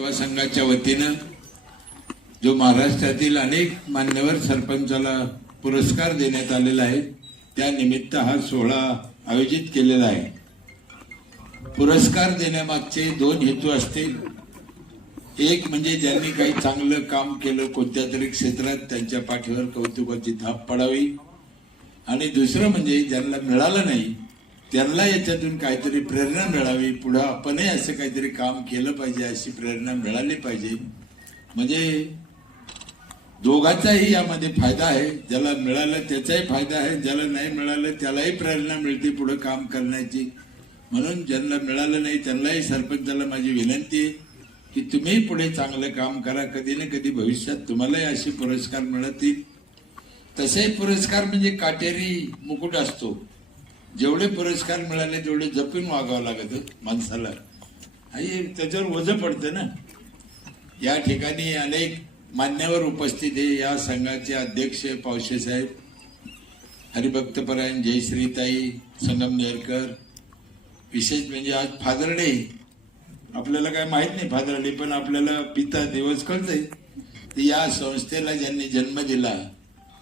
सेवा संघाच्या वतीनं जो महाराष्ट्रातील अनेक मान्यवर सरपंचाला पुरस्कार देण्यात आलेला आहे त्या निमित्त हा सोहळा आयोजित केलेला आहे। पुरस्कार देण्यामागचे दोन हेतू असतील। एक म्हणजे ज्यांनी काही चांगलं काम केलं कोणत्या तरी क्षेत्रात त्यांच्या पाठीवर कौतुकाची थाप पडावी, आणि दुसरं म्हणजे ज्यांना मिळालं नाही त्यांना याच्यातून काहीतरी प्रेरणा मिळावी, पुढे आपणही असं काहीतरी काम केलं पाहिजे अशी प्रेरणा मिळाली पाहिजे। म्हणजे दोघांचाही यामध्ये फायदा आहे, ज्याला मिळालं त्याचाही फायदा आहे, ज्याला नाही मिळालं त्यालाही प्रेरणा मिळते पुढे काम करण्याची। म्हणून ज्यांना मिळालं नाही त्यांनाही सरपंचाला माझी विनंती आहे की तुम्ही पुढे चांगलं काम करा, कधी ना कधी भविष्यात तुम्हालाही असे पुरस्कार मिळतील। तसे पुरस्कार म्हणजे काटेरी मुकुट असतो, जेवढे पुरस्कार मिळाले तेवढे जपून वागावं लागत माणसाला, आणि त्याच्यावर वजन पडतं ना। या ठिकाणी अनेक मान्यवर उपस्थित आहे। या संघाचे अध्यक्ष पावशे साहेब, हरिभक्तपरायण जयश्रीताई संगमनेरकर, विशेष म्हणजे आज फादर डे, आपल्याला काय माहित नाही फादर डे, पण आपल्याला पिता दिवस कळतंय। या संस्थेला ज्यांनी जन्म दिला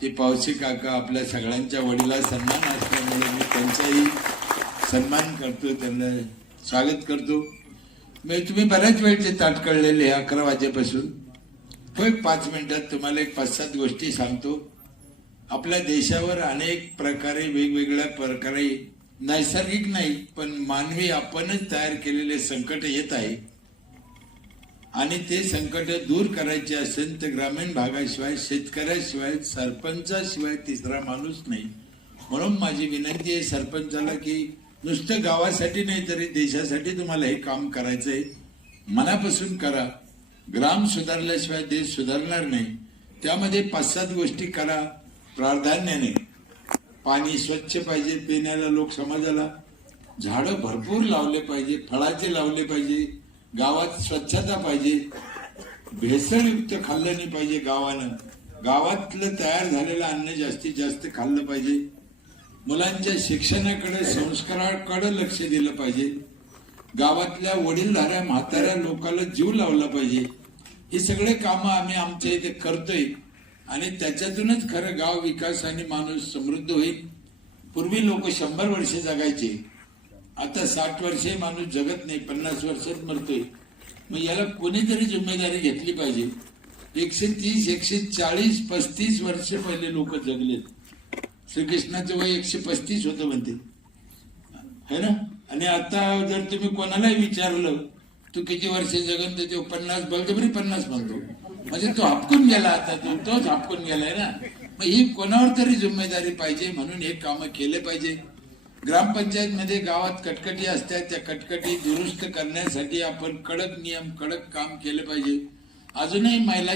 ते पावसे काका, आपल्या सगळ्यांच्या वडिला सन्मान असल्यामुळे मी त्यांचाही सन्मान करतो, त्यांना स्वागत करतो। मी तुम्ही बऱ्याच वेळचे ताट कळलेले 11 वाजेपासून, तो एक 5 मिनिटात तुम्हाला एक 5-7 गोष्टी सांगतो। आपल्या देशावर अनेक प्रकारे वेगवेगळ्या प्रकारे नैसर्गिक नाही पण मानवी आपणच तयार केलेले संकट येत आहे, आणि ते संकट दूर करायचे असेल तर ग्रामीण भागाशिवाय, शेतकऱ्याशिवाय, सरपंचाशिवाय तिसरा माणूस नाही। म्हणून माझी विनंती आहे सरपंचाला की नुसतं गावासाठी नाही तरी देशासाठी तुम्हाला हे काम करायचंय, मनापासून करा। ग्राम सुधारल्याशिवाय देश सुधारणार नाही, त्यामध्ये 5-7 गोष्टी करा प्राधान्याने। पाणी स्वच्छ पाहिजे पिण्याला लोक समाजाला, झाडं भरपूर लावले पाहिजे, फळाचे लावले पाहिजे, गावात स्वच्छता पाहिजे, भेसळयुक्त खाल्लं नाही पाहिजे गावानं, गावातलं तयार झालेलं अन्न जास्तीत जास्त खाल्लं पाहिजे, मुलांच्या शिक्षणाकडे संस्काराकडे लक्ष दिलं पाहिजे, गावातल्या वडीलधाऱ्या म्हाताऱ्या लोकांना जीव लावला पाहिजे। हे सगळे कामं आम्ही आमच्या इथे करतोय, आणि त्याच्यातूनच खरं गाव विकास आणि माणूस समृद्ध होईल। पूर्वी लोक 100 वर्षे जगायचे, आता 60 वर्षे माणूस जगत नाही, 50 वर्षात मरतोय। मग याला कोणीतरी जिम्मेदारी घेतली पाहिजे। 130, 140, 35 वर्ष पहिले लोक जगलेत। श्रीकृष्णाचं वय 135 होतं म्हणते, है ना। आणि आता जर तुम्ही कोणालाही विचारलं तू किती वर्ष जगन तर तो 50 बळजबरी 50 म्हणतो, म्हणजे तो हापकून गेला, आता तोच हापकून गेलाय ना। मग ही कोणावर तरी जिम्मेदारी पाहिजे, म्हणून हे काम केले पाहिजे। ग्रामपंचायत मध्ये गावात कटकटी असतात, त्या कटकटी दुरुस्त करण्यासाठी आपण कडक नियम कडक काम केले पाहिजे। अजूनही महिला